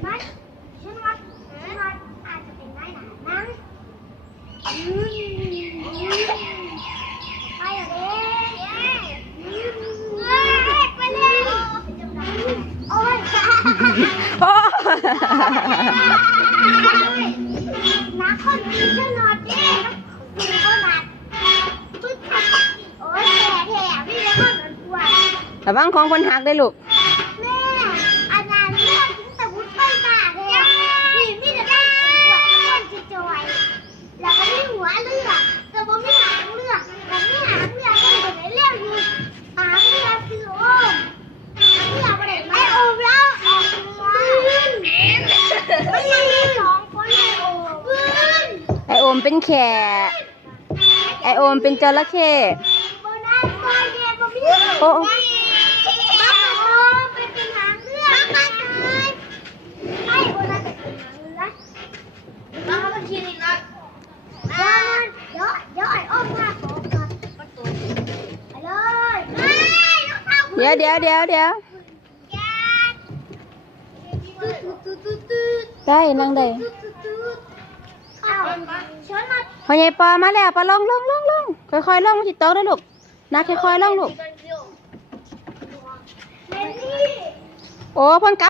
ไม่ฉันว่าฉันอาจจะเป็นได้นะมั้งไปเลยไปเลยโอ้ยโอ้นักคนนี้ชื่อนอตตี้ดูเขาหนักพึ่งทำโอ้ยแผลแผลไม่ได้ก็เหมือนกวนระวังของคนหักได้ลูก มเป็นแขกไอโอมเป็นจระเข้โบนัสบอลเย่บอมีโอ้มาโอมเป็นหางเลือกมาเลยไอโอนัสเป็นหางเลือกมาเมื่อกี้นี่นะเดี๋ยวเดี๋ยวไอ้อ้อมมาขอกันประตูไปเลยไม่รองเท้าเดี๋ยวเดี๋ยวเดี๋ยวเดี๋ยวตุ๊ดตุ๊ดตุ๊ดตุ๊ดได้นั่งได้ตุ๊ดตุ๊ดตุ๊ดเอาชนมา พอใหญ่ปอมาแล้วปอลงลงลงลงค่อยๆลงมาจิตโต๊ะด้วยลูกนักค่อยๆลงลูกเมลี่โอ้เพ่นกลับ